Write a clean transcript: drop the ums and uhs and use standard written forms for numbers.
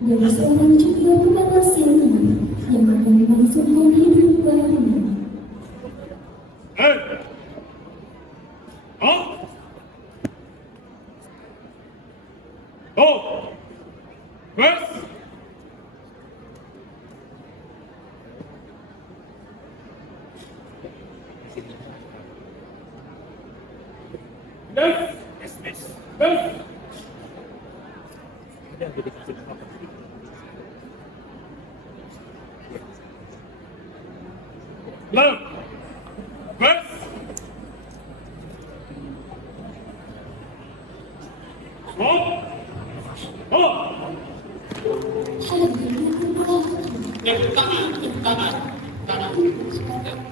dari seorang juga bukan hasilnya yang akan melangsungkan hidup baru. Hei! Hah? Oh! Wes! Yes! Yes! Love! Wes! Oh! Oh! Tangan.